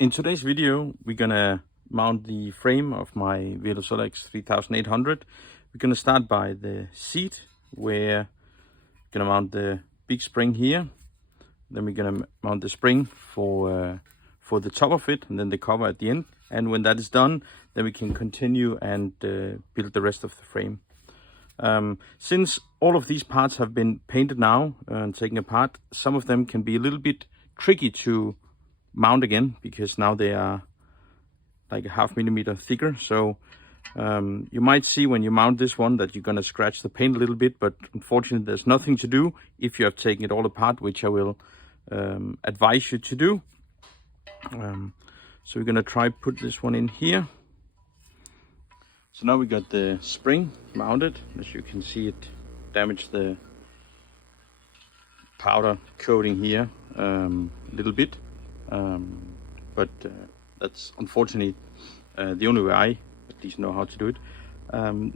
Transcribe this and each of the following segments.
In today's video, we're gonna mount the frame of my Velo Solex 3800. We're gonna start by the seat, where we're gonna mount the big spring here. Then we're gonna mount the spring for the top of it, and then the cover at the end. And when that is done, then we can continue and build the rest of the frame. Since all of these parts have been painted now and taken apart, some of them can be a little bit tricky to mount again, because now they are like a 0.5 millimeter thicker. So you might see when you mount this one that you're going to scratch the paint a little bit, but unfortunately there's nothing to do if you have taken it all apart, which I will advise you to do. So we're going to try put this one in here. So now we got the spring mounted. As you can see, it damaged the powder coating here a little bit. But that's unfortunately the only way I at least know how to do it.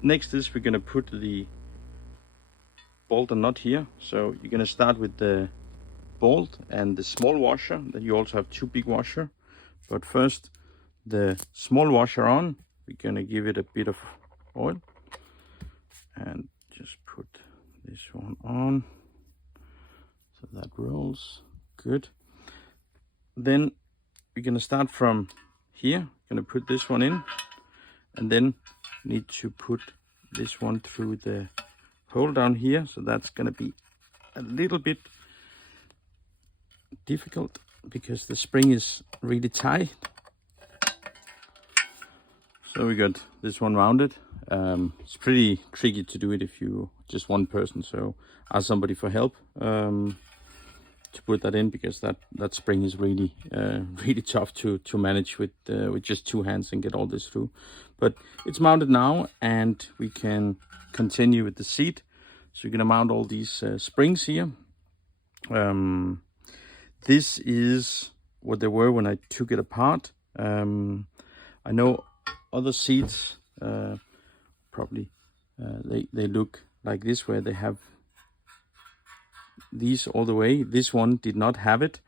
Next is we're going to put the bolt and nut here. So you're going to start with the bolt and the small washer. Then you also have two big washer. But first, the small washer on. We're going to give it a bit of oil and just put this one on so that rolls good. Then we're going to start from here. Going to put this one in, and then need to put this one through the hole down here. So that's going to be a little bit difficult because the spring is really tight. So we got this one mounted. It's pretty tricky to do it if you just one person, so ask somebody for help to put that in, because that spring is really really tough to manage with just two hands and get all this through. But it's mounted now, and we can continue with the seat. So you're gonna mount all these springs here. This is what they were when I took it apart. I know other seats probably they look like this, where they have these all the way. This one did not have it,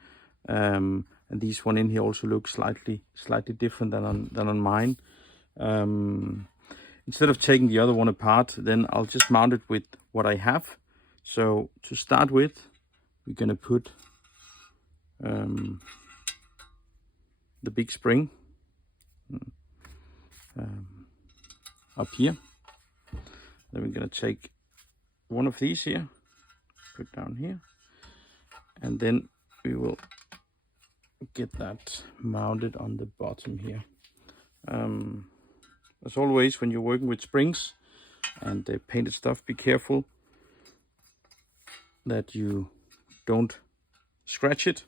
and this one in here also looks slightly different than on mine. Instead of taking the other one apart, then I'll just mount it with what I have. So to start with, we're gonna put the big spring up here. Then we're gonna take one of these here, put down here, and then we will get that mounted on the bottom here. As always, when you're working with springs and the painted stuff, be careful that you don't scratch it.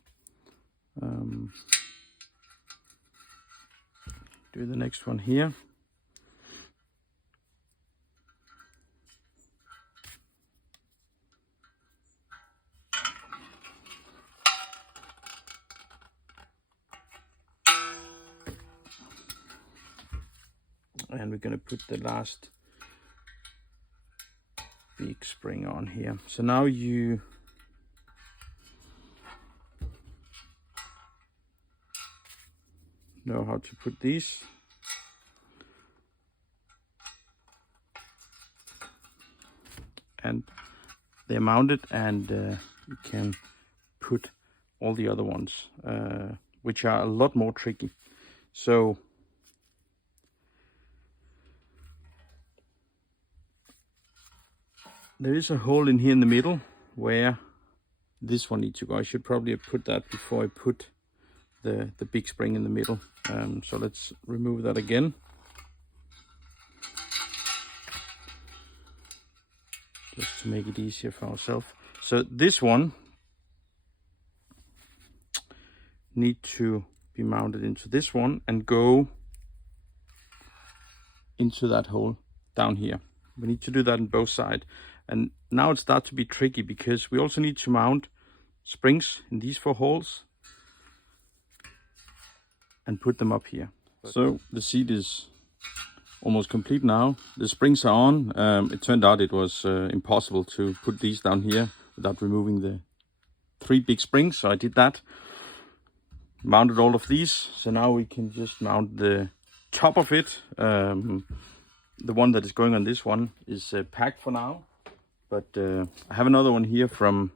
Do the next one here. And we're going to put the last big spring on here. So now you know how to put these. And they're mounted, and you can put all the other ones, which are a lot more tricky. So there is a hole in here in the middle where this one needs to go. I should probably have put that before I put the big spring in the middle. So let's remove that again. Just to make it easier for ourselves. So this one need to be mounted into this one and go into that hole down here. We need to do that on both sides. And now it starts to be tricky, because we also need to mount springs in these 4 holes and put them up here. So the seat is almost complete now. The springs are on. It turned out it was impossible to put these down here without removing the 3 big springs, so I did that. mounted all of these, so now we can just mount the top of it. The one that is going on this one is packed for now, but I have another one here from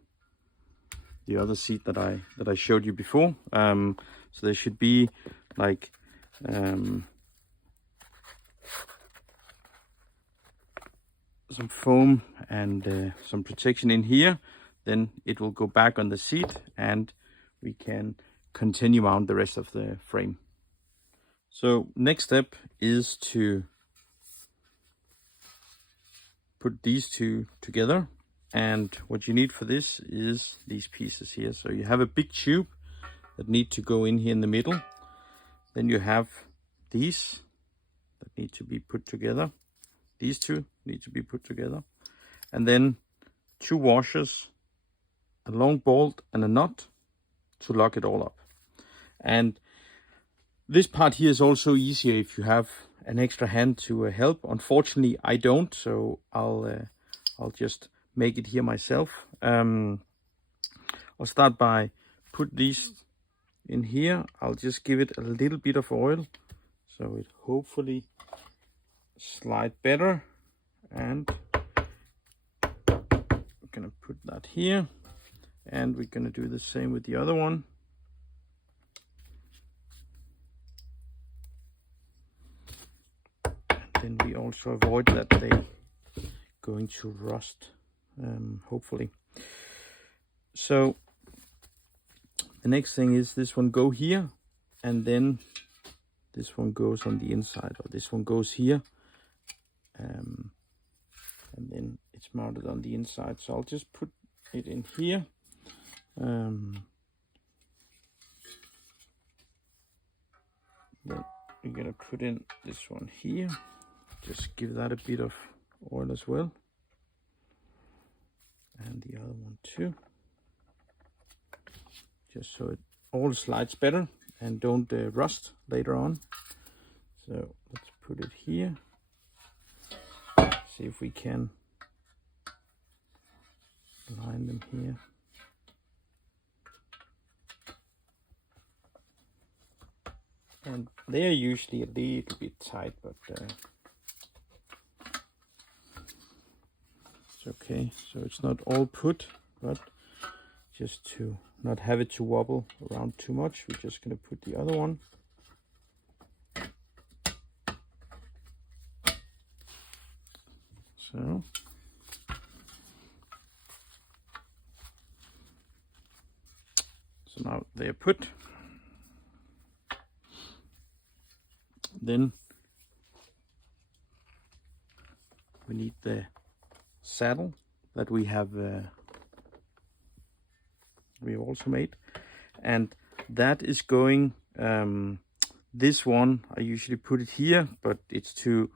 the other seat that I showed you before. So there should be like some foam and some protection in here. Then it will go back on the seat and we can continue mount the rest of the frame. So next step is to put these two together, and what you need for this is these pieces here. So you have a big tube that need to go in here in the middle. Then you have these that need to be put together. These two need to be put together, and then two washers, a long bolt and a nut to lock it all up. And this part here is also easier if you have an extra hand to help. Unfortunately, I don't, so I'll just make it here myself. I'll start by put these in here. I'll just give it a little bit of oil so it hopefully slide better, and we're gonna put that here, and we're gonna do the same with the other one. Then we also avoid that they going to rust, hopefully. So the next thing is this one go here, and then this one goes on the inside, or this one goes here, and then it's mounted on the inside. So I'll just put it in here. Then we're gonna put in this one here. Just give that a bit of oil as well, and the other one too, just so it all slides better and don't rust later on. So let's put it here, see if we can line them here. And they're usually a little bit tight, but it's okay. So it's not all put, but just to not have it to wobble around too much, we're just gonna put the other one. So now they're put. Then we need the saddle that we have also made, and that is going this one I usually put it here, but it's to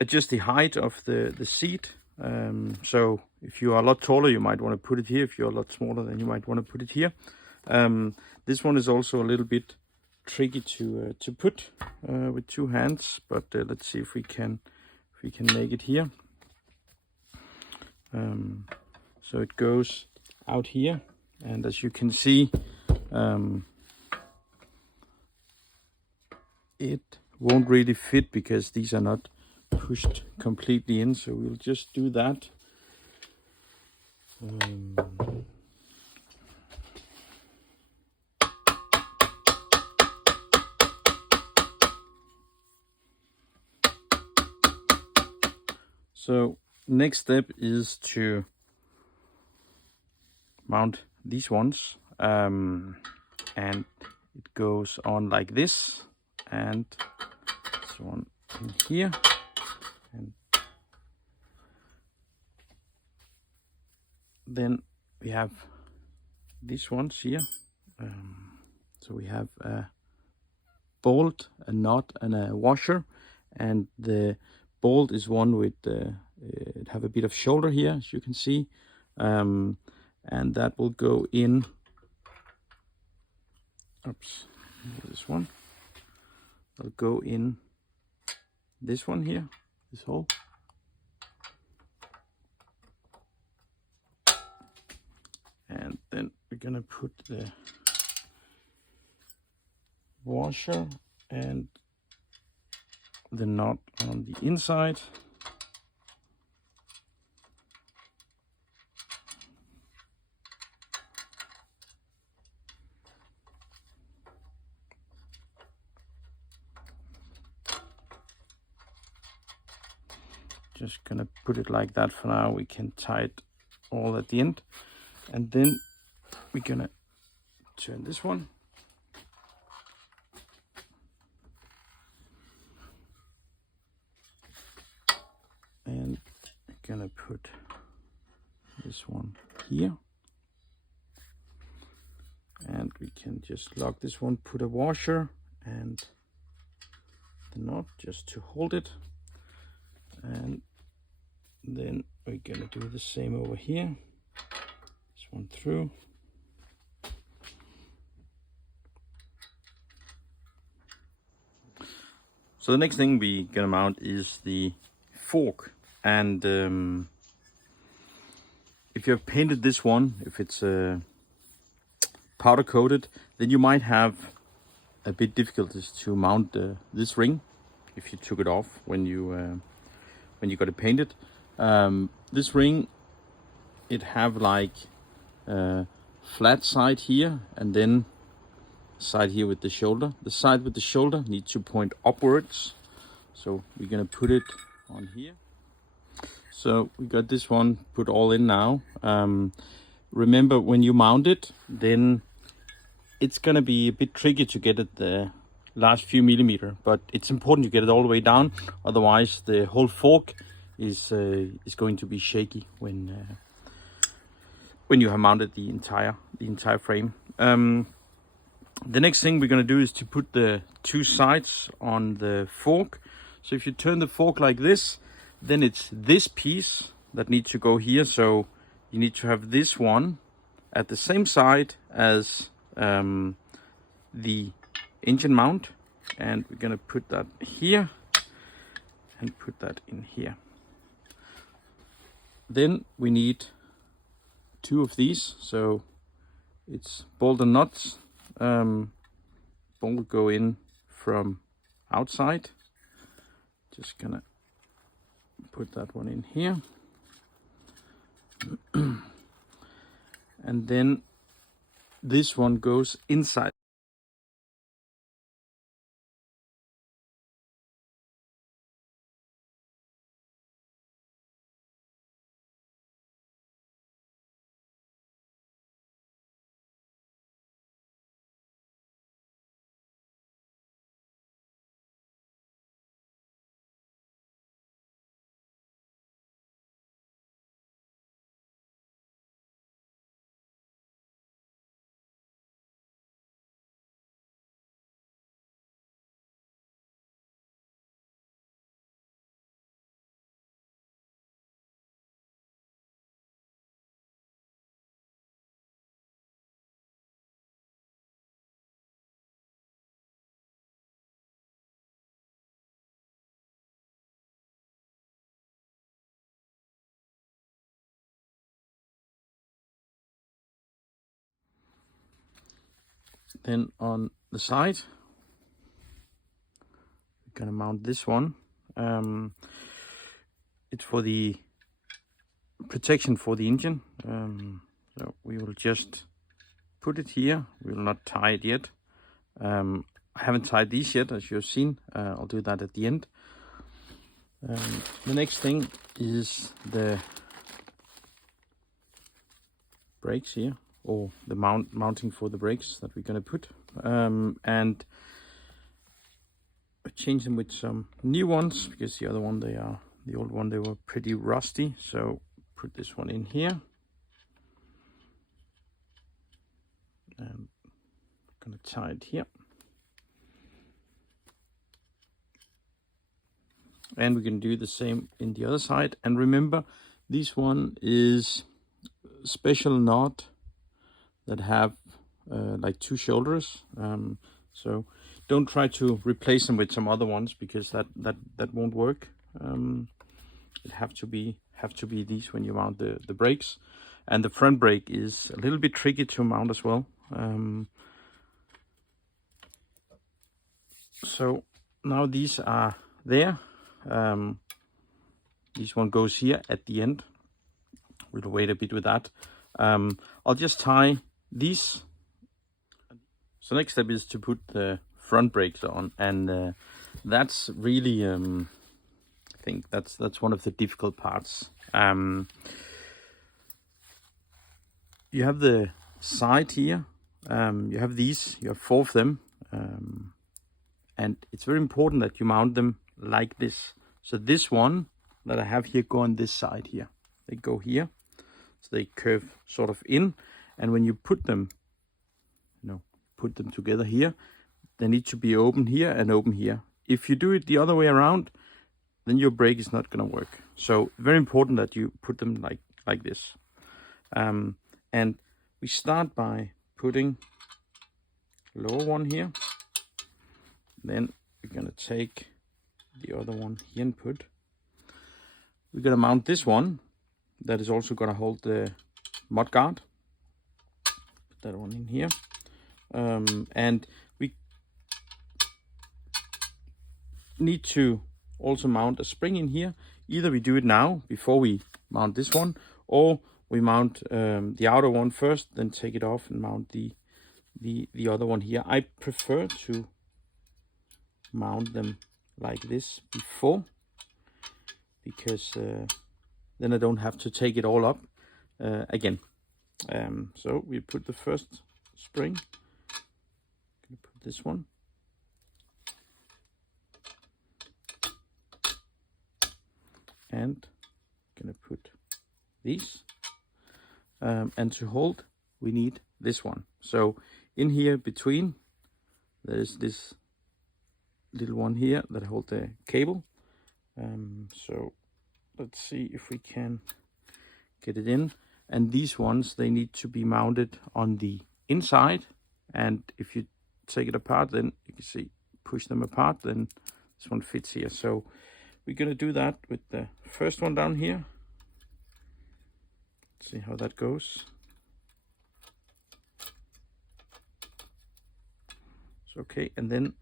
adjust the height of the seat. So if you are a lot taller, you might want to put it here. If you're a lot smaller, then you might want to put it here. This one is also a little bit tricky to put with two hands, but let's see if we can make it here. So it goes out here, and as you can see, it won't really fit because these are not pushed completely in, so we'll just do that. So next step is to mount these ones, and it goes on like this, and this one in here, and then we have these ones here. So we have a bolt, a nut, and a washer, and the bolt is one with it have a bit of shoulder here, as you can see, and that will go in. Oops, this one will go in this one here, this hole. And then we're gonna put the washer and the knot on the inside. Just gonna put it like that for now. We can tie it all at the end, and then we're gonna turn this one. And we're gonna put this one here. And we can just lock this one, put a washer and the knot just to hold it. And then we're gonna do the same over here. This one through. So the next thing we're gonna mount is the fork. And if you have painted this one, if it's powder coated, then you might have a bit difficulties to mount this ring if you took it off when you got it painted. This ring, it have like flat side here and then side here with the shoulder. The side with the shoulder needs to point upwards, so we're gonna put it on here. So we got this one put all in now. Remember, when you mount it, then it's gonna be a bit tricky to get it the last few millimeter, but it's important to get it all the way down. Otherwise, the whole fork is going to be shaky when you have mounted the entire frame. The next thing we're gonna do is to put the two sides on the fork. So if you turn the fork like this, then it's this piece that needs to go here. So you need to have this one at the same side as the engine mount, and we're gonna put that here and put that in here. Then we need two of these, so it's bolt and nuts. Bolt go in from outside. Just gonna put that one in here. And then this one goes inside. Then on the side, we're gonna mount this one. It's for the protection for the engine. So we will just put it here. We will not tie it yet. I haven't tied these yet, as you've seen. I'll do that at the end. The next thing is the brakes here, or the mounting for the brakes that we're going to put, and I changed them with some new ones because the old one they were pretty rusty. So put this one in here, and I'm going to tie it here, and we're going to do the same in the other side. And remember, this one is special knot that have like two shoulders, so don't try to replace them with some other ones, because that won't work. It have to be these when you mount the brakes. And the front brake is a little bit tricky to mount as well. So now these are there. This one goes here at the end. We'll wait a bit with that. I'll just tie these. So next step is to put the front brakes on, and that's really I think that's one of the difficult parts. You have the side here. You have these. You have 4 of them, and it's very important that you mount them like this. So this one that I have here go on this side here. They go here, so they curve sort of in, and when you put them, put them together here, they need to be open here and open here. If you do it the other way around, then your brake is not going to work. So very important that you put them like this. And we start by putting lower one here. Then we're going to take the other one here and put. We're going to mount this one. That is also going to hold the mudguard. Put that one in here. And we need to also mount a spring in here. Either we do it now before we mount this one, or we mount the outer one first, then take it off and mount the other one here. I prefer to mount them like this before, because then I don't have to take it all up again. So we put the first spring. Put this one, and gonna put these, and to hold we need this one. So in here between there's this little one here that hold the cable. So let's see if we can get it in, and these ones, they need to be mounted on the inside, and if you take it apart, then you can see, push them apart, then this one fits here. So we're going to do that with the first one down here. Let's see how that goes. It's okay, and then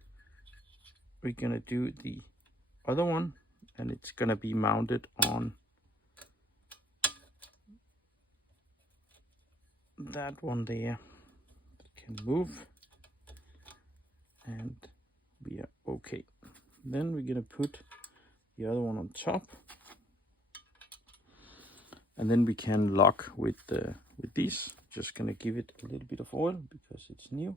we're going to do the other one, and it's going to be mounted on that one there. It can move, and we are okay. Then we're gonna put the other one on top, and then we can lock with these. Just gonna give it a little bit of oil because it's new.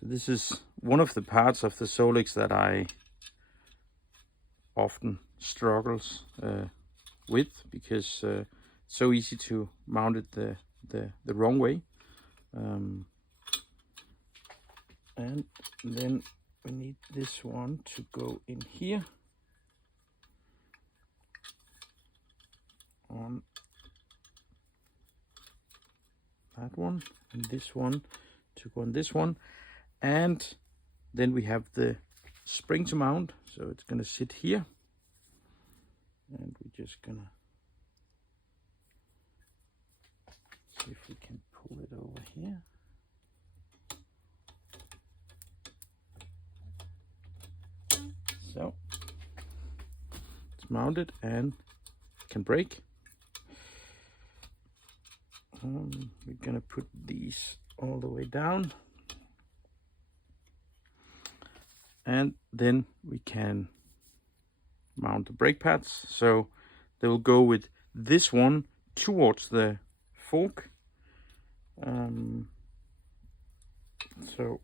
So this is one of the parts of the Solex that I often struggles with, because it's so easy to mount it the wrong way. And then we need this one to go in here on that one, and this one to go on this one. And then we have the spring to mount, so it's going to sit here, and we're just gonna see if we can pull it over here. So it's mounted and can brake. We're gonna put these all the way down, and then we can mount the brake pads. So they will go with this one towards the fork. So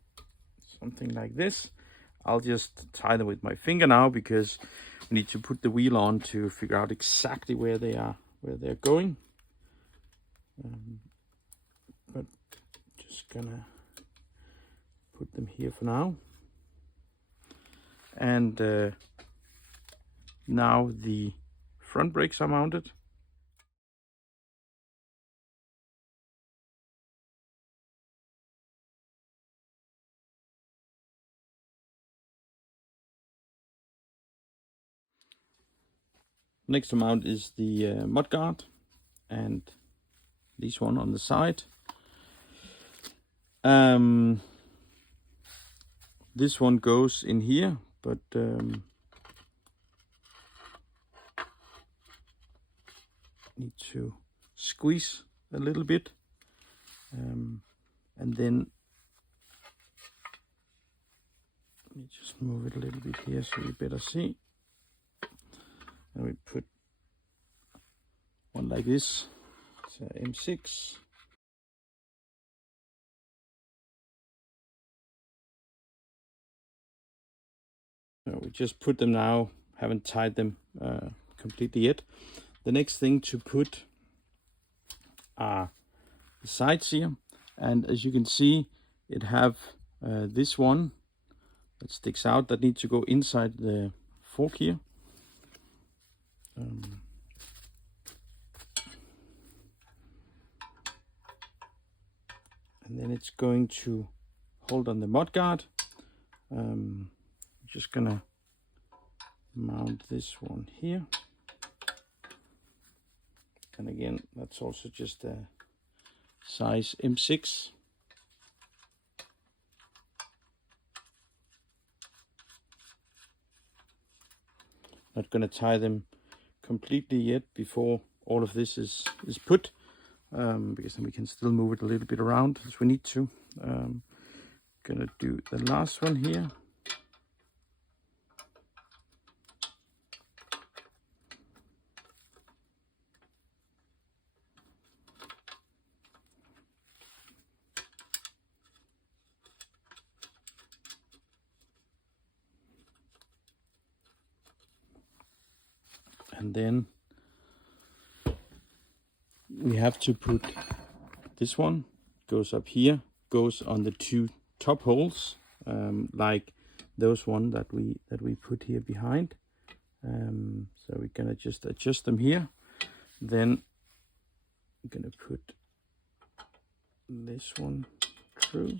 something like this. I'll just tie them with my finger now, because we need to put the wheel on to figure out exactly where they're going. But just gonna put them here for now. And now the front brakes are mounted. Next to mount is the mudguard, and this one on the side. This one goes in here, but need to squeeze a little bit, and then let me just move it a little bit here so you better see. And we put one like this. It's a M6. So we just put them now, haven't tied them completely yet. The next thing to put are the sides here, and as you can see, it have this one that sticks out that needs to go inside the fork here. And then it's going to hold on the mudguard. Just gonna mount this one here, and again that's also just a size M6. Not gonna tie them completely yet before all of this is put, because then we can still move it a little bit around as we need to. Gonna do the last one here. And then we have to put this one, goes up here, goes on the two top holes, like those one that we put here behind. So we're gonna just adjust them here. Then I'm gonna put this one through.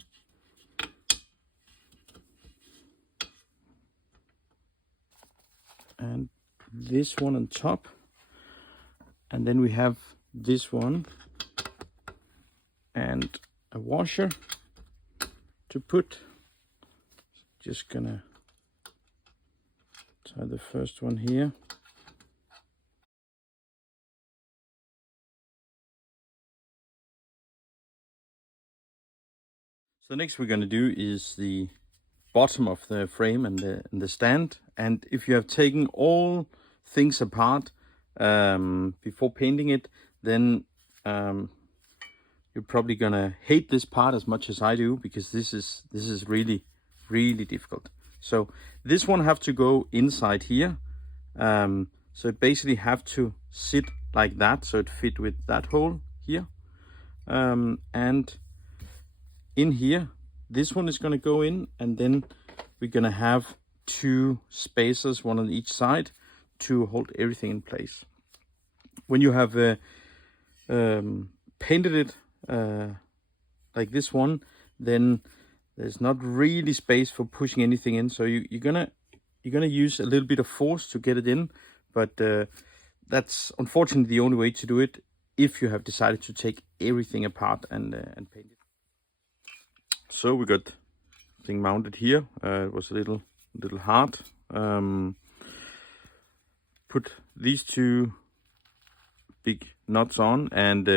And this one on top, and then we have this one and a washer to put. Just gonna tie the first one here. So next we're gonna do is the bottom of the frame and the stand. And if you have taken all things apart before painting it, then you're probably gonna hate this part as much as I do, because this is really difficult. So this one have to go inside here, so it basically have to sit like that, so it fit with that hole here, and in here this one is going to go in, and then we're going to have two spacers, one on each side, to hold everything in place. When you have painted it like this one, then there's not really space for pushing anything in, so you're gonna use a little bit of force to get it in, but that's unfortunately the only way to do it if you have decided to take everything apart and paint it. So we got thing mounted here. It was a little hard. Put these two big nuts on, and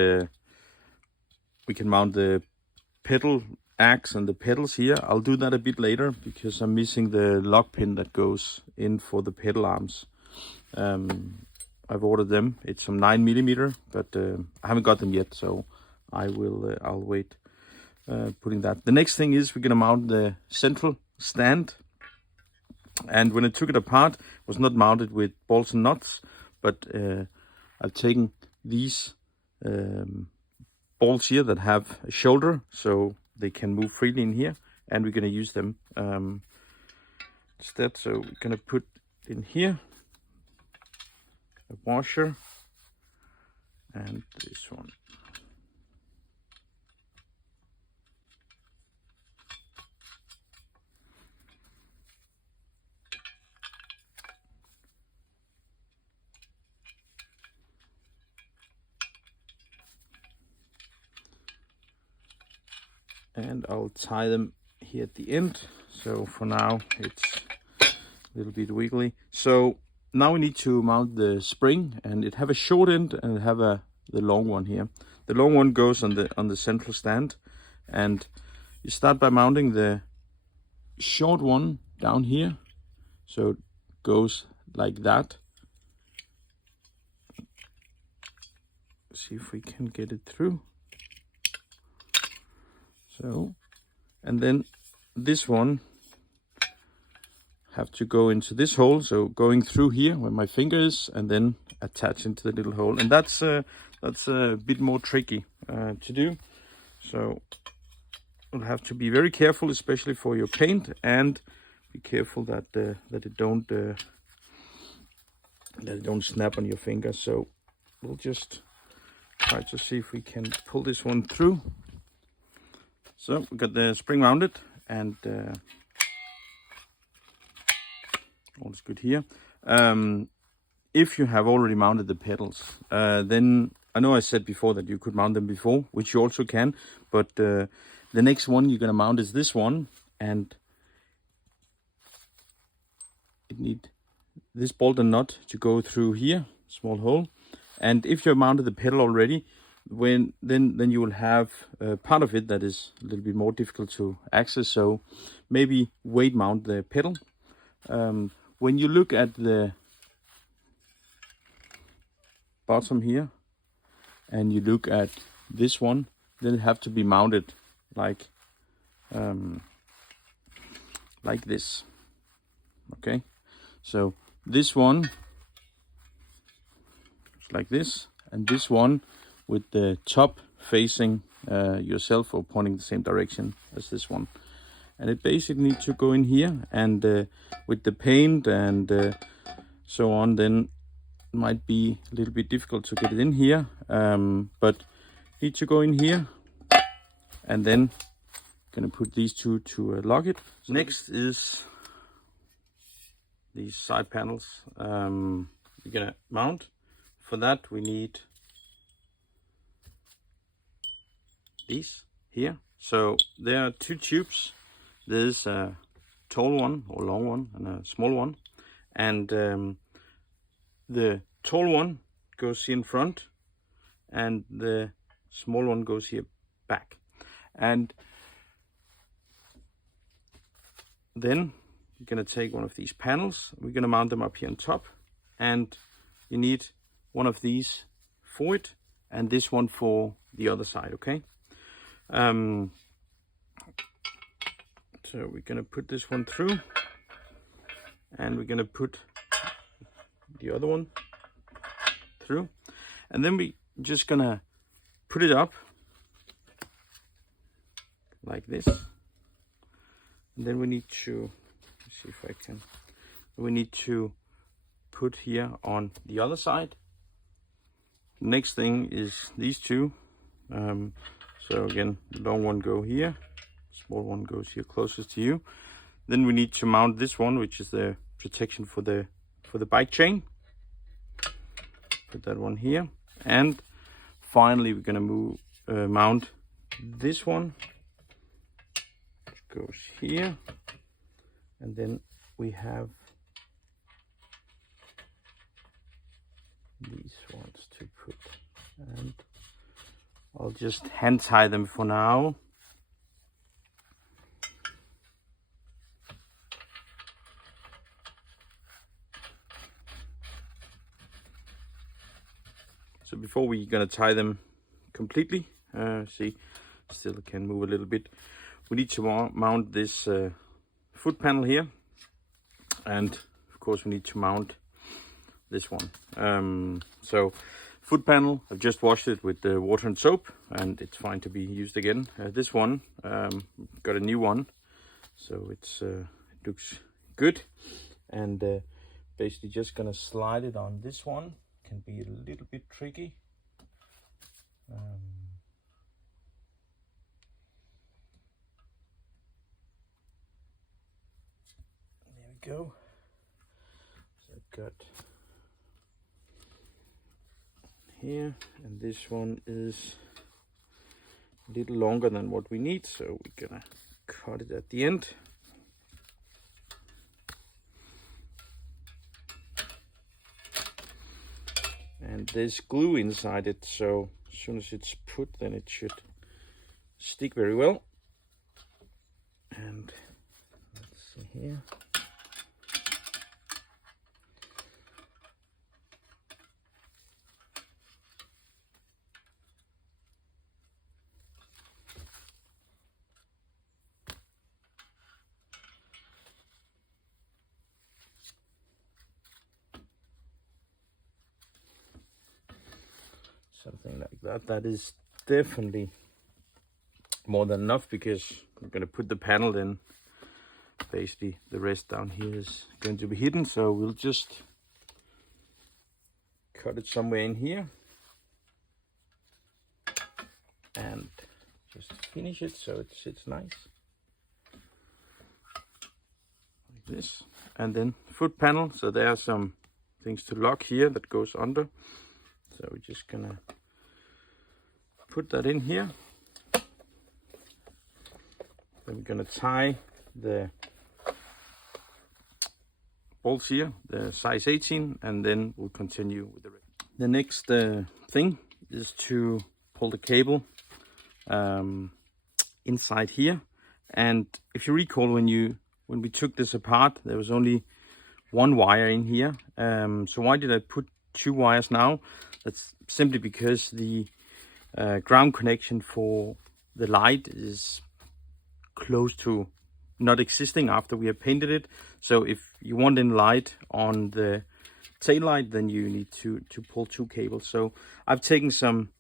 we can mount the pedal axe and the pedals here. I'll do that a bit later because I'm missing the lock pin that goes in for the pedal arms. I've ordered them. It's some 9mm, but I haven't got them yet, so I'll wait putting that. The next thing is we're gonna mount the central stand, and when I took it apart, it was not mounted with bolts and nuts, but I've taken these bolts here that have a shoulder, so they can move freely in here, and we're gonna use them instead. So we're gonna put in here a washer and this one. and I'll tie them here at the end. So for now it's a little bit wiggly. So now we need to mount the spring, and it have a short end and have the long one here. The long one goes on the central stand, and you start by mounting the short one down here. So it goes like that. See if we can get it through. So, and then this one have to go into this hole, so going through here where my finger is, and then attach into the little hole. And that's a bit more tricky to do. So you'll have to be very careful, especially for your paint, and be careful that it don't snap on your finger. So we'll just try to see if we can pull this one through. So we got the spring mounted, and all is good here. If you have already mounted the pedals, then I know I said before that you could mount them before, which you also can, but the next one you're gonna mount is this one, and it need this bolt and nut to go through here, small hole. And if you've mounted the pedal already, then you will have part of it that is a little bit more difficult to access. So maybe weight mount the pedal. When you look at the bottom here, and you look at this one, then it have to be mounted like this. Okay, so this one is like this, and this one with the top facing yourself or pointing the same direction as this one. And it basically needs to go in here, and with the paint and so on, then it might be a little bit difficult to get it in here, but need to go in here, and then gonna put these two to lock it. So next is these side panels we're gonna mount. For that we need these here. So there are two tubes. There's a tall one or long one and a small one, and the tall one goes here in front, and the small one goes here back. And then you're gonna take one of these panels, we're gonna mount them up here on top, and you need one of these for it and this one for the other side. Okay, so we're gonna put this one through, and we're gonna put the other one through, and then we just gonna put it up like this. And then we need to, let's see if I can, we need to put here on the other side. Next thing is these two. So again, the long one go here, small one goes here closest to you. Then we need to mount this one, which is the protection for the bike chain. Put that one here, and finally we're gonna mount this one. Goes here, and then we have these ones to put, and I'll just hand tie them for now. So before we're gonna tie them completely, see, still can move a little bit. We need to mount this foot panel here, and of course we need to mount this one. So foot panel, I've just washed it with the water and soap, and it's fine to be used again. This one, got a new one, so it looks good, and basically just gonna slide it on this one. Can be a little bit tricky. There we go. So I've got here, and this one is a little longer than what we need, so we're gonna cut it at the end. And there's glue inside it, so as soon as it's put, then it should stick very well. And let's see here. Something like that. That is definitely more than enough, because we're going to put the panel in. Basically the rest down here is going to be hidden, so we'll just cut it somewhere in here and just finish it so it sits nice like this. And then foot panel, so there are some things to lock here that goes under, so we're just gonna put that in here. Then we're gonna tie the bolts here, the size 18, and then we'll continue with the rest. The next thing is to pull the cable inside here. And if you recall, when we took this apart, there was only one wire in here. So why did I put 2 wires now? That's simply because the ground connection for the light is close to not existing after we have painted it. So if you want in light on the tail light, then you need to pull 2 cables. So I've taken some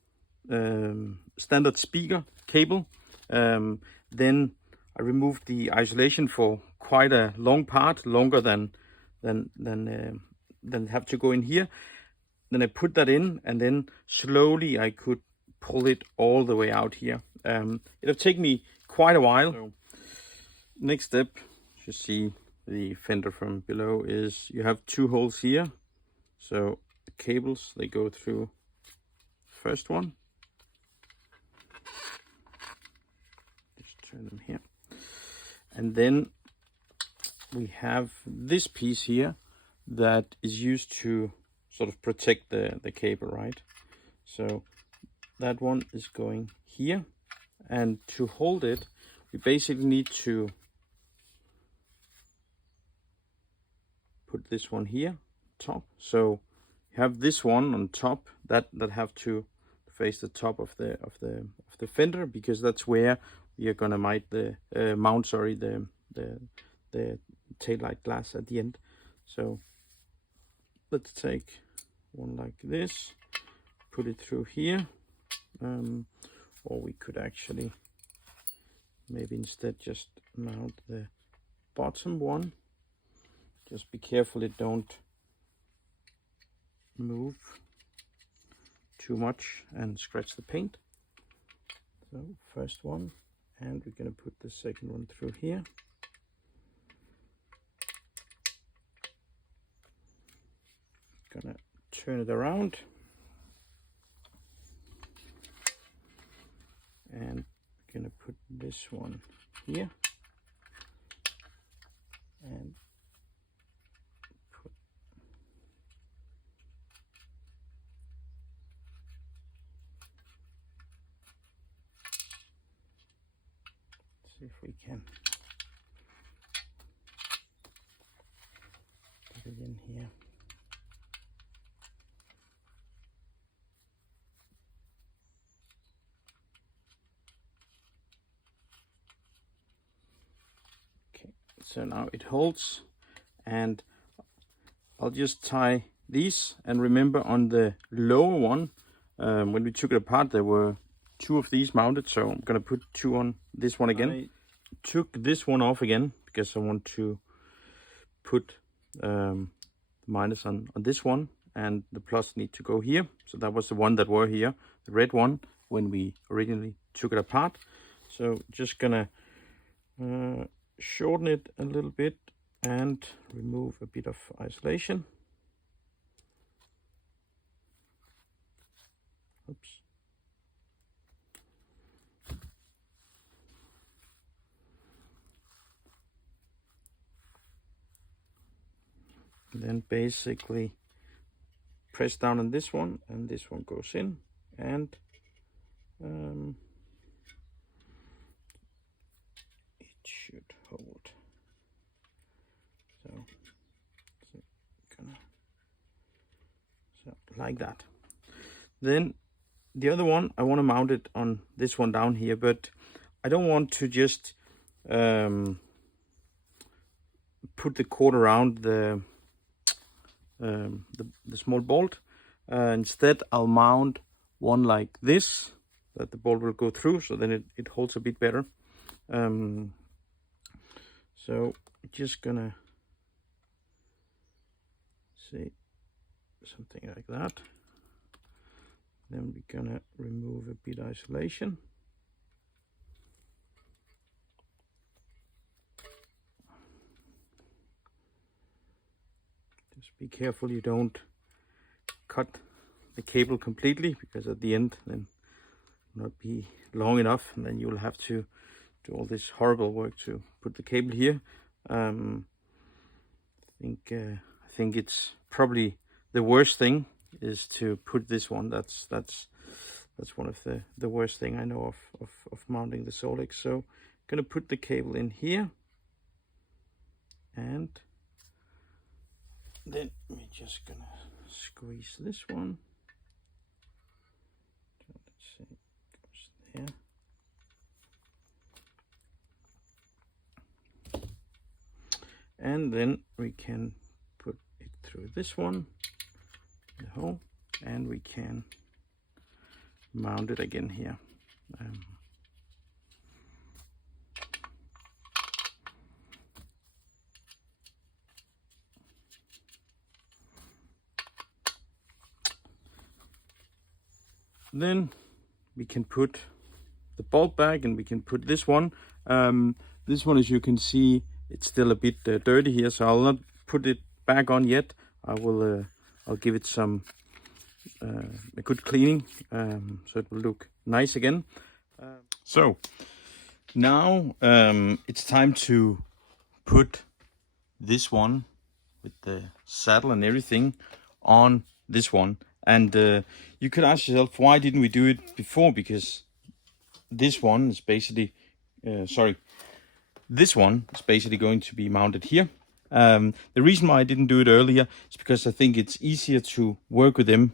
standard speaker cable. Then I removed the isolation for quite a long part, longer than have to go in here. Then I put that in, and then slowly I could pull it all the way out here. It'll take me quite a while. So next step, you see the fender from below, is you have 2 holes here. So the cables, they go through the first one. Just turn them here. And then we have this piece here that is used to sort of protect the cable, right? So that one is going here. And to hold it, we basically need to put this one here top. So you have this one on top that have to face the top of the fender, because that's where we are gonna mount the the tail light glass at the end. So let's take one like this, put it through here, or we could actually maybe instead just mount the bottom one. Just be careful it don't move too much and scratch the paint. So first one, and we're gonna put the second one through here. Gonna turn it around, and we're gonna put this one here, and see if we can put it in here. Okay, so now it holds, and I'll just tie these. And remember, on the lower one, when we took it apart, there were 2 of these mounted, so I'm gonna put 2 on this one again. I took this one off again because I want to put minus on this one, and the plus need to go here. So that was the one that were here, the red one, when we originally took it apart. So just gonna shorten it a little bit and remove a bit of isolation. Oops. And then basically press down on this one, and this one goes in, and it should hold. So like that. Then the other one, I want to mount it on this one down here, but I don't want to just put the cord around the small bolt. Instead, I'll mount one like this, that the bolt will go through, so then it holds a bit better. So just gonna see something like that. Then we're gonna remove a bit isolation. Just be careful you don't cut the cable completely, because at the end then not be long enough, and then you'll have to do all this horrible work to put the cable here. I think it's probably the worst thing is to put this one. That's one of the worst thing I know of mounting the Solex. So I'm gonna put the cable in here, and then we're just gonna squeeze this one. So let's see, it goes there. And then we can put it through this one, the hole, and we can mount it again here. Then we can put the bolt back, and we can put this one. This one, as you can see, it's still a bit dirty here, so I'll not put it back on yet. I'll give it some a good cleaning, so it will look nice again. So now it's time to put this one with the saddle and everything on this one. And you could ask yourself, why didn't we do it before? Because this one is basically this one is basically going to be mounted here. The reason why I didn't do it earlier is because I think it's easier to work with them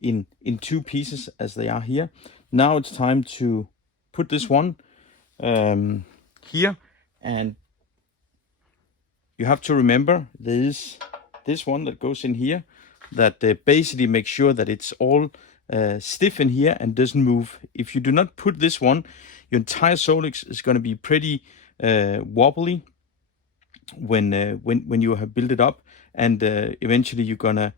in two pieces as they are here. Now it's time to put this one here, and you have to remember there is this one that goes in here that basically makes sure that it's all stiff in here and doesn't move. If you do not put this one, your entire Solex is going to be pretty wobbly when you have built it up, and eventually you're gonna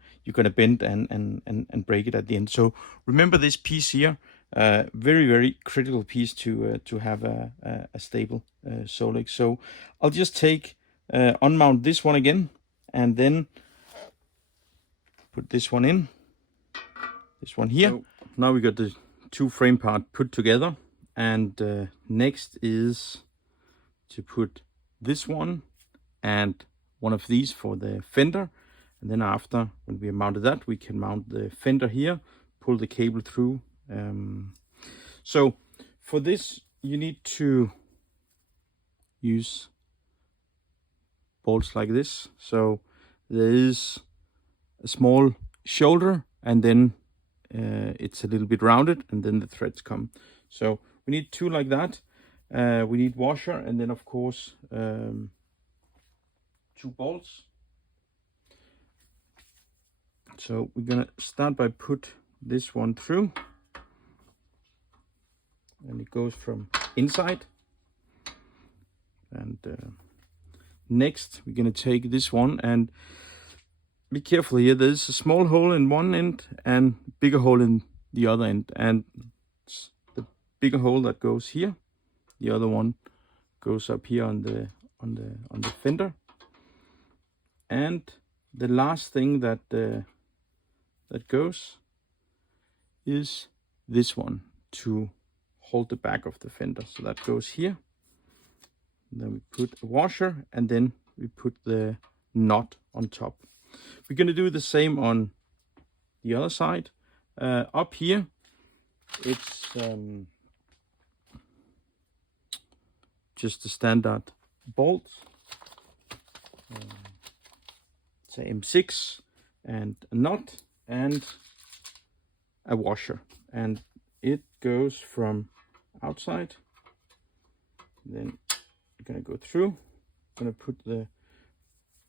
bend and break it at the end. So remember this piece here, very, very critical piece to have a stable Solex. So I'll just unmount this one again, and then put this one in, this one here. So now we got the two frame part put together, and next is to put this one and one of these for the fender. And then after, when we have mounted that, we can mount the fender here, pull the cable through. So for this, you need to use bolts like this. So there is a small shoulder, and then it's a little bit rounded, and then the threads come. So we need two like that. We need washer, and then of course two bolts. So we're gonna start by put this one through, and it goes from inside. And next we're gonna take this one, and be careful here, there's a small hole in one end and bigger hole in the other end, and it's the bigger hole that goes here, the other one goes up here on the fender. And the last thing that goes is this one to hold the back of the fender. So that goes here. And then we put a washer, and then we put the nut on top. We're going to do the same on the other side. Up here, it's just the standard bolt. It's a M6 and a nut and a washer, and it goes from outside. Then you're gonna go through, gonna put the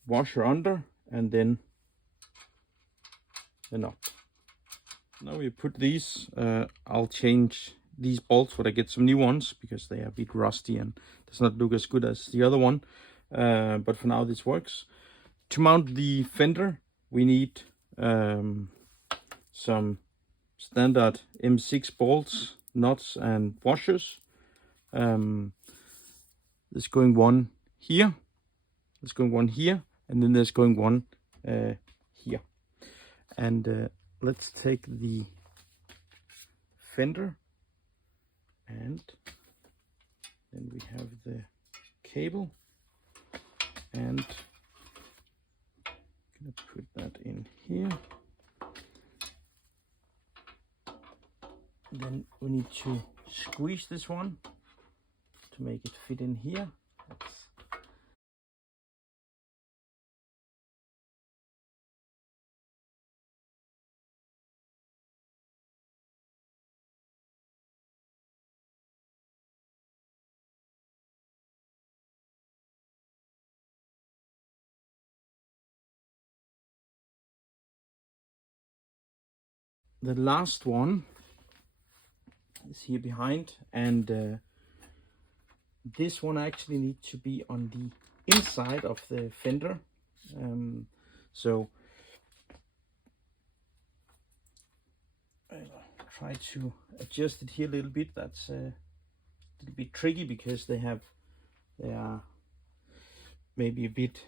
washer under, and then the nut. Now we put these. I'll change these bolts when I get some new ones because they are a bit rusty and does not look as good as the other one. But for now this works. To mount the fender, we need some standard M6 bolts, nuts and washers. There's going one here, there's going one here, and then there's going one here. And let's take the fender, and then we have the cable, and I'm gonna put that in here. Then we need to squeeze this one to make it fit in here. The last one is here behind, and this one actually needs to be on the inside of the fender. So I'll try to adjust it here a little bit. That's a little bit tricky because they are maybe a bit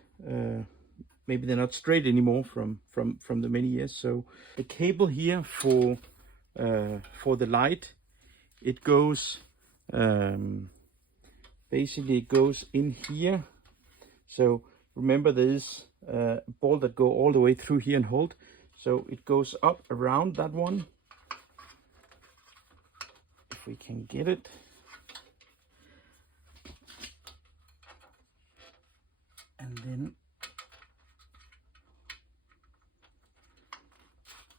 maybe they're not straight anymore from the many years. So the cable here for the light, it goes basically it goes in here. So remember, there is a bolt that go all the way through here and hold. So it goes up around that one. If we can get it. And then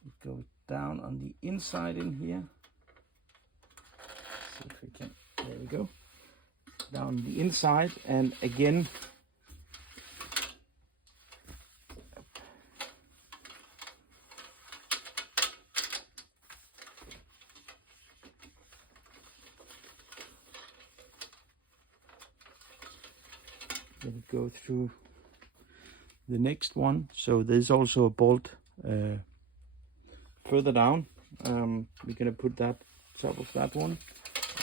it goes down on the inside in here. See if we can, there we go. Down the inside, and again then go through the next one. So there's also a bolt further down. We're gonna put that top of that one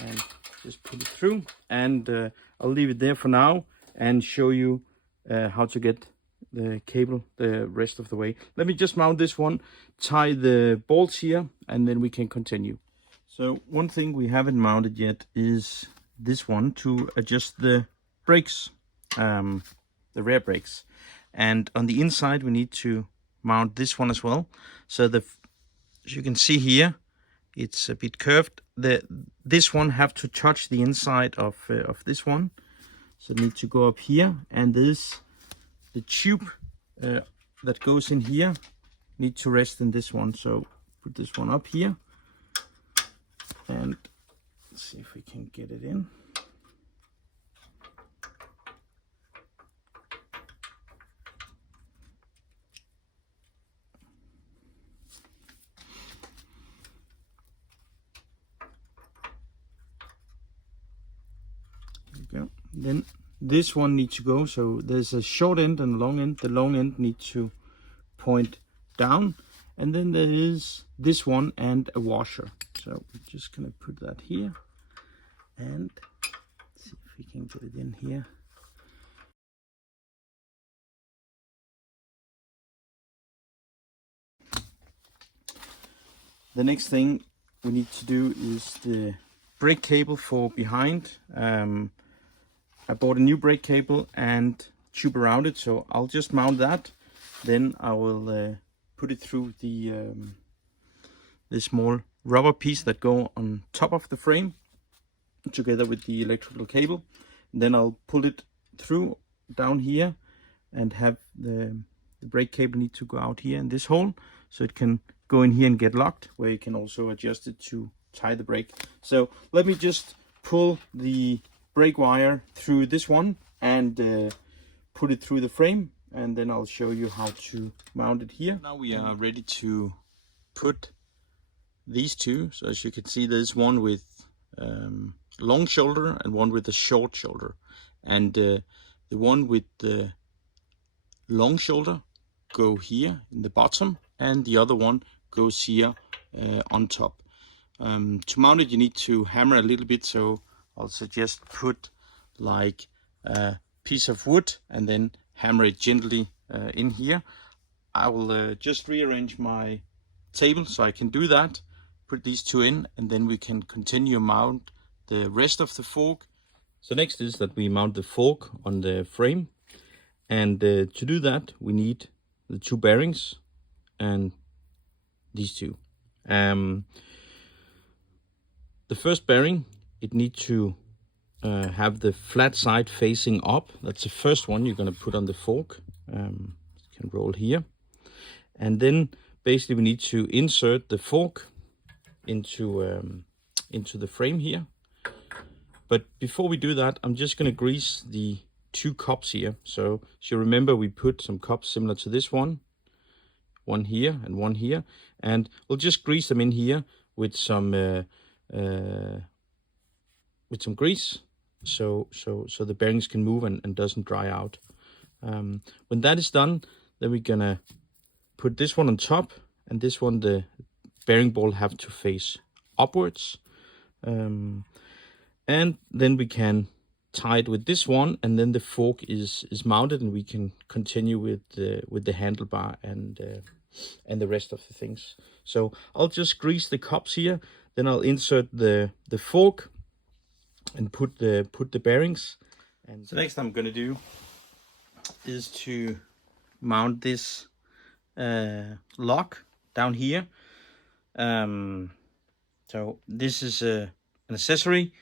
and just put it through, and I'll leave it there for now and show you how to get the cable the rest of the way. Let me just mount this one, tie the bolts here, and then we can continue. So one thing we haven't mounted yet is this one to adjust the brakes, the rear brakes. And on the inside we need to mount this one as well. So as you can see here, it's a bit curved. This one have to touch the inside of this one, so it needs to go up here. And this, the tube that goes in here, need to rest in this one. So put this one up here, and let's see if we can get it in. Then this one needs to go, so there's a short end and a long end. The long end needs to point down, and then there is this one and a washer. So we're just gonna put that here and see if we can get it in here. The next thing we need to do is the brake cable for behind. I bought a new brake cable, and tube around it, so I'll just mount that. Then I will put it through the small rubber piece that go on top of the frame together with the electrical cable. And then I'll pull it through down here and have the brake cable need to go out here in this hole, so it can go in here and get locked, where you can also adjust it to tie the brake. So let me just pull the brake wire through this one and put it through the frame, and then I'll show you how to mount it here. Now we are ready to put these two. So as you can see, there's one with long shoulder and one with a short shoulder, and the one with the long shoulder go here in the bottom, and the other one goes here on top. To mount it, you need to hammer a little bit, so I'll suggest put like a piece of wood and then hammer it gently in here. I will just rearrange my table so I can do that, put these two in, and then we can continue mount the rest of the fork. So next is that we mount the fork on the frame, and to do that we need the two bearings and these two. The first bearing, it needs to have the flat side facing up. That's the first one you're going to put on the fork. You can roll here, and then basically we need to insert the fork into the frame here. But before we do that, I'm just going to grease the two cups here. So you remember we put some cups similar to this one here and one here, and we'll just grease them in here with some grease, so the bearings can move and doesn't dry out. When that is done, then we're gonna put this one on top, and this one, the bearing ball have to face upwards, and then we can tie it with this one, and then the fork is mounted, and we can continue with the handlebar and the rest of the things. So I'll just grease the cups here, then I'll insert the fork and put the bearings. And so next I'm gonna do is to mount this lock down here. So this is an accessory.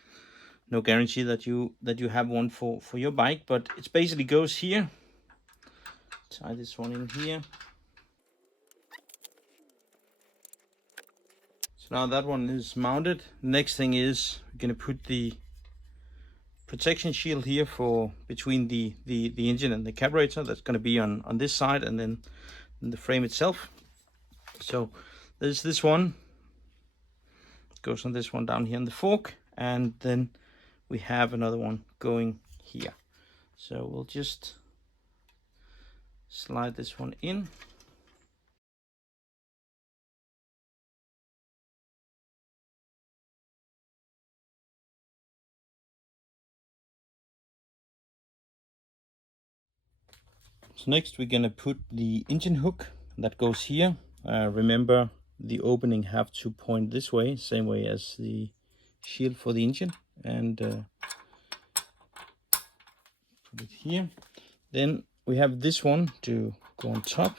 No guarantee that you have one for your bike, but it basically goes here. Tie this one in here. So now that one is mounted. Next thing is we're gonna put the protection shield here for between the engine and the carburetor. That's gonna be on this side, and then the frame itself. So there's this one. It goes on this one down here in the fork, and then we have another one going here. So we'll just slide this one in. So next we're gonna put the engine hook that goes here. Remember, the opening have to point this way, same way as the shield for the engine, and put it here. Then we have this one to go on top,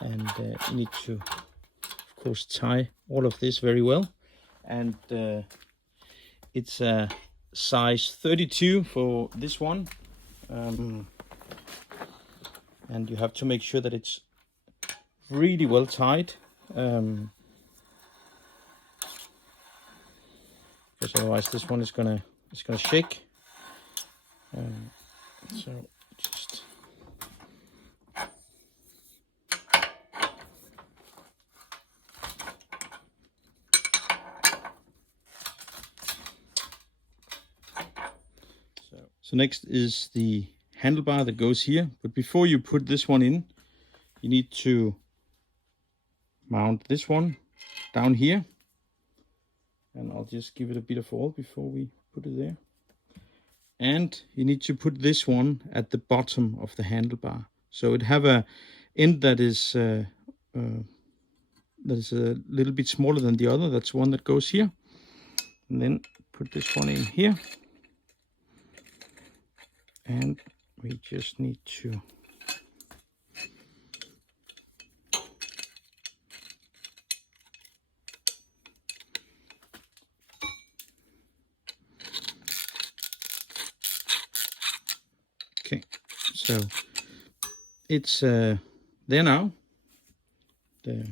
and you need to, of course, tie all of this very well. And it's a size 32 for this one, and you have to make sure that it's really well tied, because otherwise this one is gonna shake. So just so next is the handlebar that goes here. But before you put this one in, you need to mount this one down here, and I'll just give it a bit of oil before we put it there. And you need to put this one at the bottom of the handlebar, so it have a end that is a little bit smaller than the other. That's one that goes here, and then put this one in here, And we just need to okay, so it's there now. We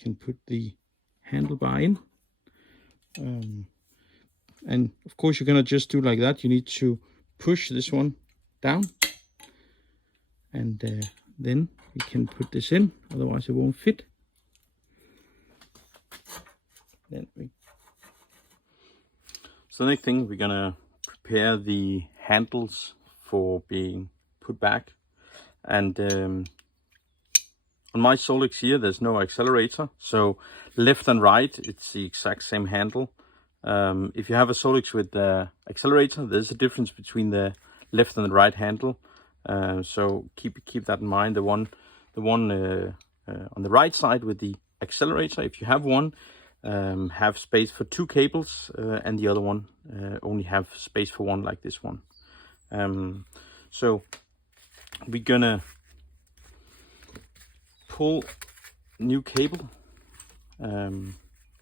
can put the handlebar in, and of course you're gonna just do like that. You need to push this one down, and then we can put this in, otherwise it won't fit. Then so the next thing, we're gonna prepare the handles for being put back. And on my Solex here, there's no accelerator, so left and right, it's the exact same handle. If you have a Solex with the accelerator, there's a difference between the left and the right handle. So keep that in mind. The one on the right side with the accelerator, if you have one, have space for 2 cables, and the other one only have space for 1, like this one. So we're gonna pull new cable.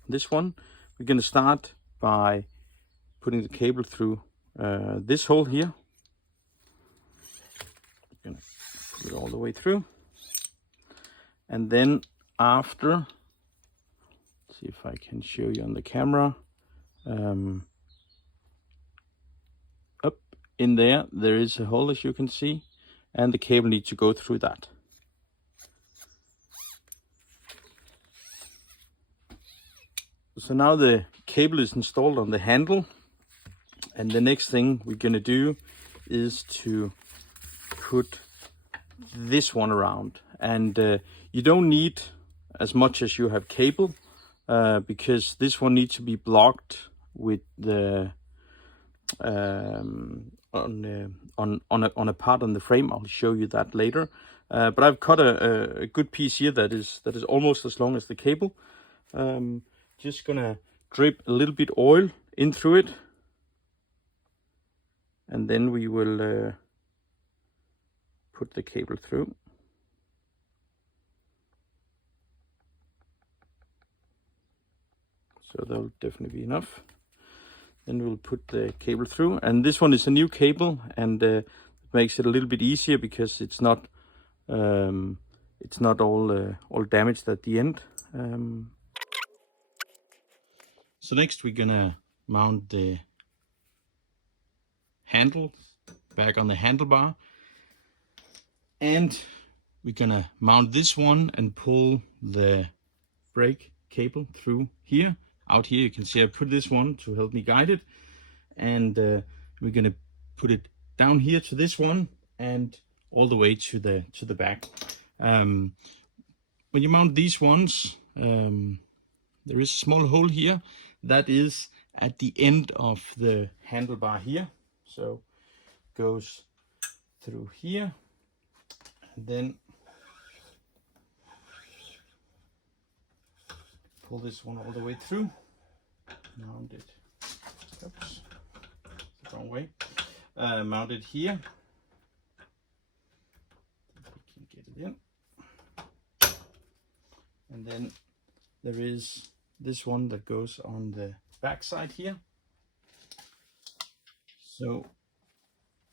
This one, we're gonna start by putting the cable through this hole here. We're gonna put it all the way through, and then after, let's see if I can show you on the camera, up in there is a hole, as you can see, and the cable needs to go through that. So now the cable is installed on the handle, and the next thing we're gonna do is to put this one around. And you don't need as much as you have cable, because this one needs to be blocked with the on a part on the frame. I'll show you that later. But I've cut a good piece here that is almost as long as the cable. Just gonna drip a little bit oil in through it, and then we will put the cable through. So that'll definitely be enough. Then we'll put the cable through, and this one is a new cable, and it makes it a little bit easier because it's not all damaged at the end. So next we're gonna mount the handle back on the handlebar, and we're gonna mount this one and pull the brake cable through here. Out here you can see I put this one to help me guide it, and we're gonna put it down here to this one and all the way to the back. When you mount these ones, there is a small hole here that is at the end of the handlebar here, so goes through here, and then pull this one all the way through, mount it, oops, the wrong way, mount it here, we can get it in, and then there is this one that goes on the back side here. So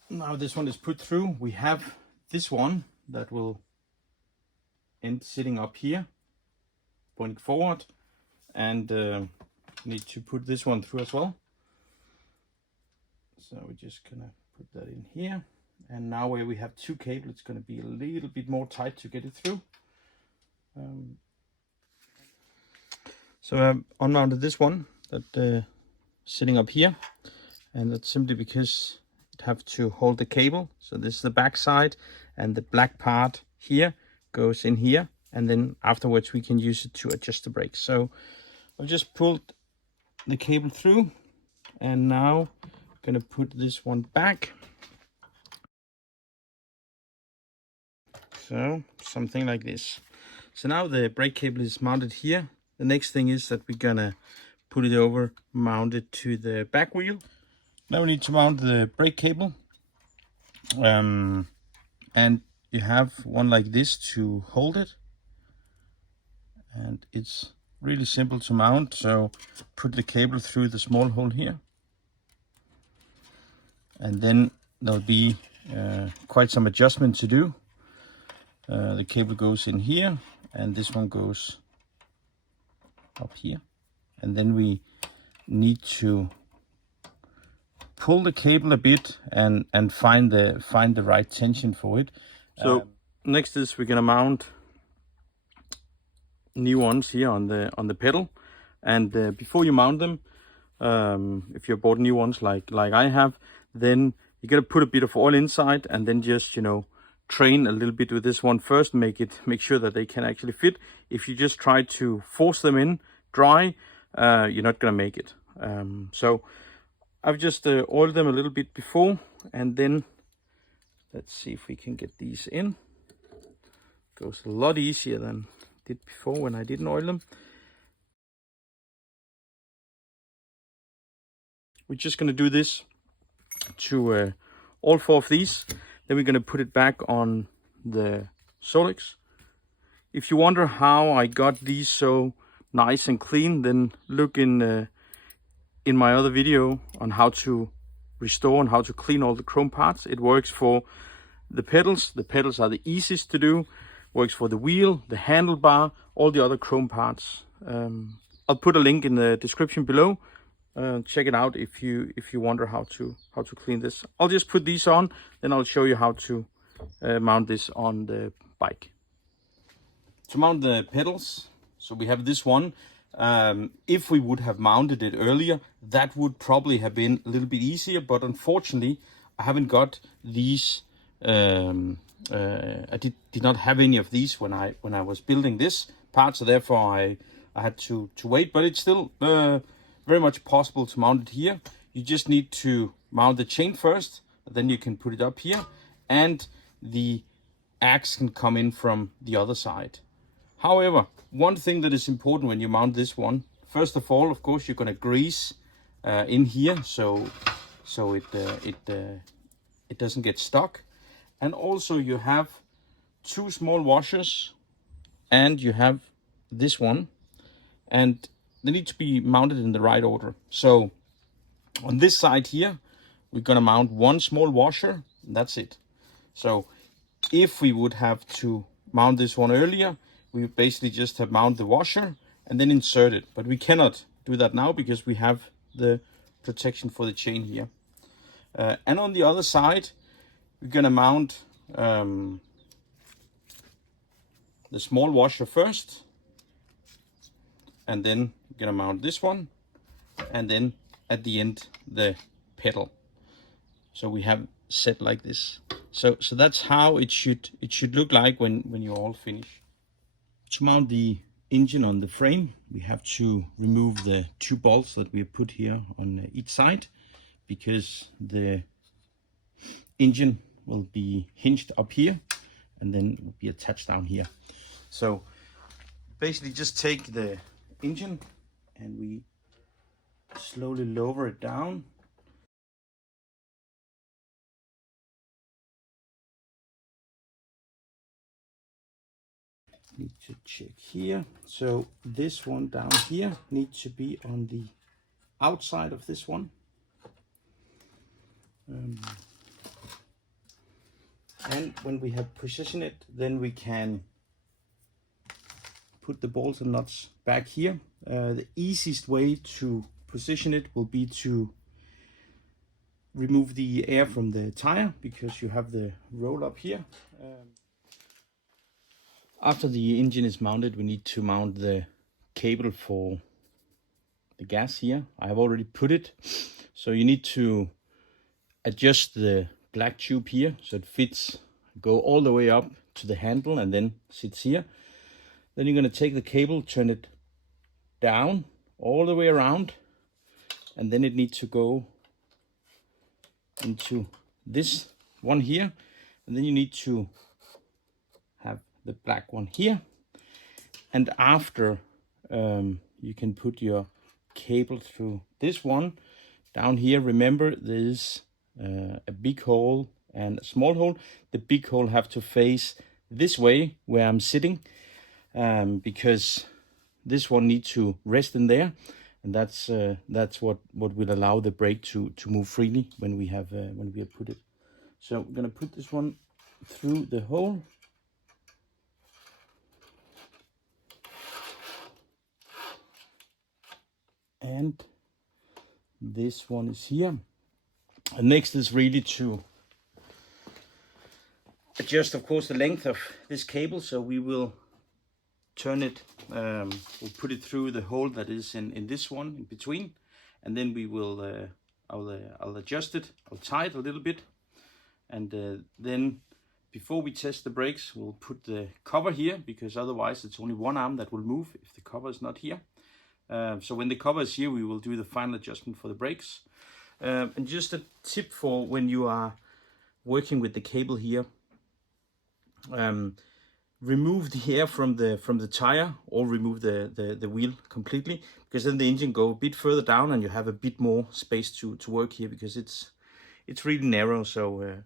now this one is put through, we have this one that will end sitting up here, pointing forward, and need to put this one through as well. So we're just gonna put that in here, and now where we have 2 cables, it's gonna be a little bit more tight to get it through. So I've unmounted this one that sitting up here, and that's simply because it have to hold the cable. So this is the back side, and the black part here goes in here, and then afterwards we can use it to adjust the brakes. So I've just pulled the cable through, and now I'm gonna put this one back. So something like this. So now the brake cable is mounted here. The next thing is that we're gonna put it over, mount it to the back wheel. Now we need to mount the brake cable. And you have one like this to hold it, and it's really simple to mount. So put the cable through the small hole here, and then there'll be quite some adjustment to do. The cable goes in here, and this one goes up here, and then we need to pull the cable a bit and find the right tension for it. So next is we're gonna mount new ones here on the pedal, and before you mount them, if you bought new ones like I have, then you gotta put a bit of oil inside, and then just, you know, train a little bit with this one first, make sure that they can actually fit. If you just try to force them in dry, you're not gonna make it. So I've just oiled them a little bit before, and then let's see if we can get these in. Goes a lot easier than it did before when I didn't oil them. We're just gonna do this to all 4 of these. Then we're gonna put it back on the Solex. If you wonder how I got these so nice and clean, then look in my other video on how to restore and how to clean all the chrome parts. It works for the pedals. The pedals are the easiest to do. Works for the wheel, the handlebar, all the other chrome parts. I'll put a link in the description below. Check it out if you wonder how to clean this. I'll just put these on, then I'll show you how to mount this on the bike. To mount the pedals, so we have this one. If we would have mounted it earlier, that would probably have been a little bit easier, but unfortunately I haven't got these. I did not have any of these when I was building this part, so therefore I had to wait. But it's still very much possible to mount it here. You just need to mount the chain first, then you can put it up here, and the axe can come in from the other side. However, one thing that is important when you mount this one, first of all, of course, you're going to grease in here so it doesn't get stuck. And also you have 2 small washers, and you have this one, and they need to be mounted in the right order. So on this side here, we're going to mount 1 small washer, and that's it. So if we would have to mount this one earlier, we basically just have mount the washer and then insert it. But we cannot do that now because we have the protection for the chain here. And on the other side, we're going to mount the small washer first, and then we're going to mount this one, and then at the end the pedal. So we have set like this. So that's how it should look like when you're all finished. To mount the engine on the frame, we have to remove the 2 bolts that we put here on each side, because the engine will be hinged up here and then it will be attached down here. So basically just take the engine and we slowly lower it down. Need to check here. So this one down here needs to be on the outside of this one. And when we have positioned it, then we can put the bolts and nuts back here. The easiest way to position it will be to remove the air from the tire, because you have the roll up here. After the engine is mounted, we need to mount the cable for the gas here. I have already put it. So you need to adjust the black tube here so it fits, go all the way up to the handle and then sits here. Then you're going to take the cable, turn it down all the way around, and then it needs to go into this one here, and then you need to have the black one here. And after you can put your cable through this one down here. Remember, there's a big hole and a small hole. The big hole have to face this way where I'm sitting, because this one needs to rest in there, and that's what will allow the brake to move freely when we have put it. So I'm gonna put this one through the hole. And this one is here. And next is really to adjust, of course, the length of this cable. So we will turn it, we'll put it through the hole that is in this one in between, and then we will I'll adjust it, I'll tie it a little bit, and then before we test the brakes, we'll put the cover here, because otherwise it's only one arm that will move if the cover is not here. So when the cover is here, we will do the final adjustment for the brakes. And just a tip for when you are working with the cable here, remove the air from the tire, or remove the wheel completely, because then the engine go a bit further down and you have a bit more space to work here, because it's really narrow. So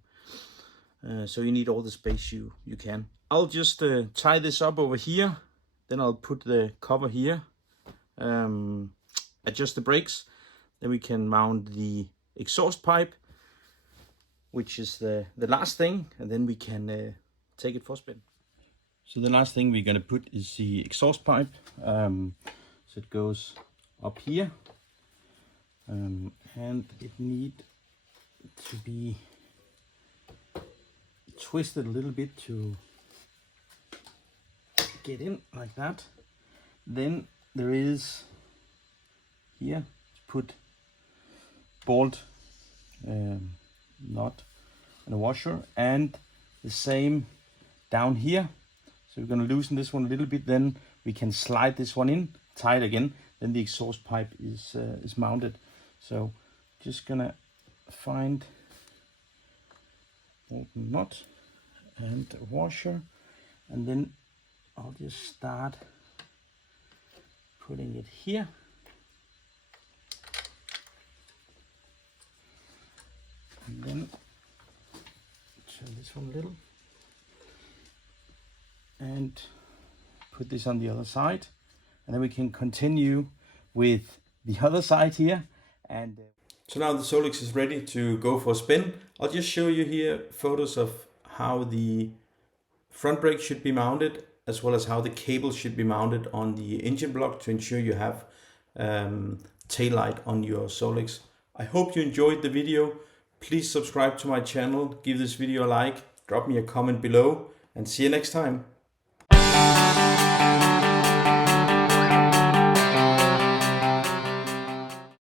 so you need all the space you can. I'll just tie this up over here, then I'll put the cover here, adjust the brakes, then we can mount the exhaust pipe, which is the last thing, and then we can take it for a spin. So the last thing we're going to put is the exhaust pipe. So it goes up here, and it needs to be twisted a little bit to get in like that. Then there is here to put bolt, nut and a washer, and the same down here. So we're going to loosen this one a little bit, then we can slide this one in, tie it again, then the exhaust pipe is mounted. So just gonna find a nut and a washer, and then I'll just start putting it here. And then turn this one a little, and put this on the other side, and then we can continue with the other side here. And so now the Solex is ready to go for a spin. I'll just show you here photos of how the front brake should be mounted, as well as how the cable should be mounted on the engine block to ensure you have tail light on your Solex. I hope you enjoyed the video. Please subscribe to my channel, give this video a like, drop me a comment below, and see you next time.